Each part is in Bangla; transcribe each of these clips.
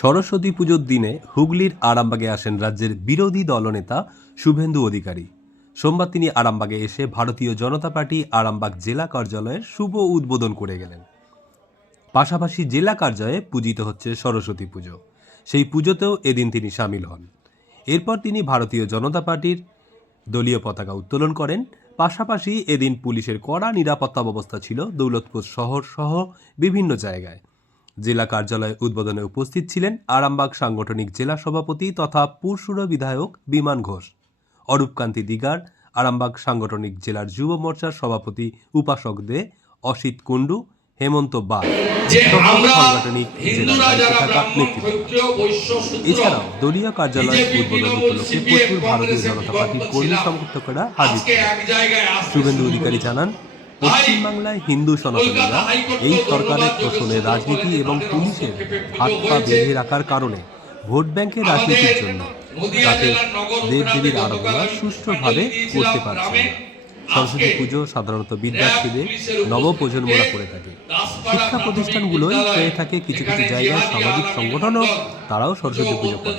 সরস্বতী পুজোর দিনে হুগলির আরামবাগে আসেন রাজ্যের বিরোধী দলনেতা শুভেন্দু অধিকারী। সোমবার তিনি আরামবাগে এসে ভারতীয় জনতা পার্টি আরামবাগ জেলা কার্যালয়ের শুভ উদ্বোধন করে গেলেন। পাশাপাশি জেলা কার্যালয়ে পূজিত হচ্ছে সরস্বতী পুজো, সেই পুজোতেও এদিন তিনি সামিল হন। এরপর তিনি ভারতীয় জনতা পার্টির দলীয় পতাকা উত্তোলন করেন। পাশাপাশি এদিন পুলিশের কড়া নিরাপত্তা ব্যবস্থা ছিল দৌলতপুর শহর সহ বিভিন্ন জায়গায়। জেলা কার্যালয়ে উদ্বোধনে উপস্থিত ছিলেন আরামবাগ সাংগঠনিক জেলা সভাপতি তথা পুরসুরা বিধায়ক বিমান ঘোষ, অরূপকান্তি দিগার, আরামবাগ সাংগঠনিক জেলার যুব মোর্চার সভাপতি উপাসক দে, অসিত কুণ্ডু, হেমন্ত বাগ সাংগঠনিক জেলার থাকা নেতৃত্ব। এছাড়াও দলীয় কার্যালয় উদ্বোধন উপলক্ষে প্রচুর ভারতীয় জনতা পার্টির কর্মী সমর্থকেরা হাজির ছিলেন। শুভেন্দু অধিকারী জানান, পশ্চিমবাংলায় হিন্দু সনাতনীরা এই সরকারের শোষণের রাজনীতি এবং পুলিশের হাত পা বেঁধে রাখার কারণে ভোট ব্যাংকের রাজনীতির জন্য তাদের দেবদেবীর আরাধনা সুষ্ঠুভাবে করতে পারছে না। সরস্বতী পুজো সাধারণত বিদ্যার্থীদের নবপ্রজন্মরা করে থাকে। শিক্ষা প্রতিষ্ঠানগুলোই হয়ে থাকে, কিছু কিছু জায়গায় সামাজিক সংগঠনও তারাও সরস্বতী পুজো করে।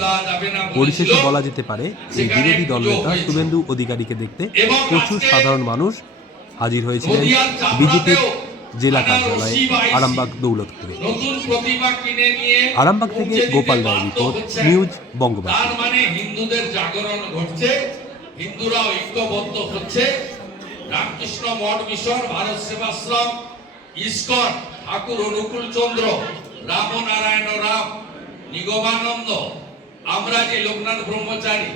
পরিশেষে বলা যেতে পারে, এই বিরোধী দলনেতা শুভেন্দু অধিকারীকে দেখতে প্রচুর সাধারণ মানুষ হাজির হয়েছিলেন বিজেপির জেলা কার্যালয়ে আরামবাগ দৌলতপুরে। আরামবাগ থেকে গোপাল রায় রিপোর্ট, নিউজ বঙ্গবাংলা। তার মানে হিন্দুদের জাগরণ ঘটছে, হিন্দুরা ঐক্যবদ্ধ হচ্ছে। রামকৃষ্ণ মঠ মিশন, ভারত সেবাশ্রম, ইস্কন, ঠাকুর অনুকূল চন্দ্র, রামনারায়ণ রাম, নিগমানন্দ, আমরা যে লোকনাথ ব্রহ্মচারী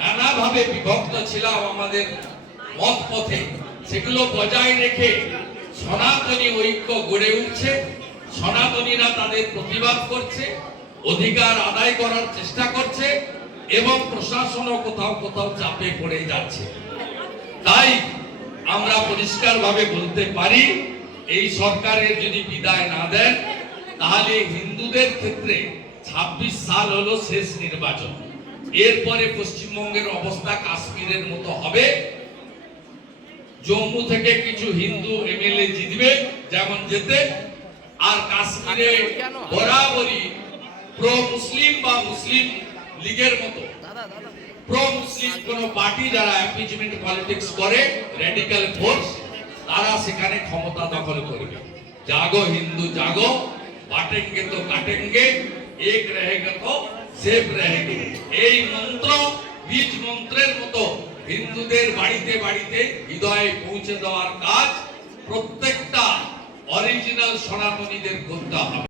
নানাভাবে বিভক্ত ছিলাম আমাদের মত পথে, সেগুলো বজায় রেখে সনাতনী ঐক্য গড়ে উঠছে। সনাতনীরা তাদের প্রতিবাদ করছে, অধিকার আদায় করার চেষ্টা করছে এবং প্রশাসনও কোথাও কোথাও চাপে পড়ে যাচ্ছে। তাই আমরা পরিষ্কারভাবে বলতে পারি, এই সরকারের যদি বিদায় না দেন, তাহলে হিন্দুদের ক্ষেত্রে 26 সাল হলো শেষ নির্বাচন। এরপরে পশ্চিমবঙ্গের অবস্থা কাশ্মীরের মতো হবে। জম্মু থেকে কিছু হিন্দু এমএলএ জিতবে যেমন যেতে, আর কাশ্মীরে বরাবরই প্রো মুসলিম বা মুসলিম লীগের মতো প্রো মুসলিম কোন পার্টি যারা অ্যাপিজমেন্ট পলিটিক্স করে, রেডিক্যাল ফোর্স, তারা সেখানে ক্ষমতা দখল করবে। জাগো হিন্দু জাগো, বাটেঙ্গে তো কাটেঙ্গে, এক রহেগা তো সেফ রহেগে। এই মন্ত্র বীজ মন্ত্রের মতো হিন্দুদের বাড়িতে বাড়িতে হৃদয়ে পৌঁছে দেওয়ার কাজ প্রত্যেকটা অরিজিনাল সনাতনীদের করতে হবে।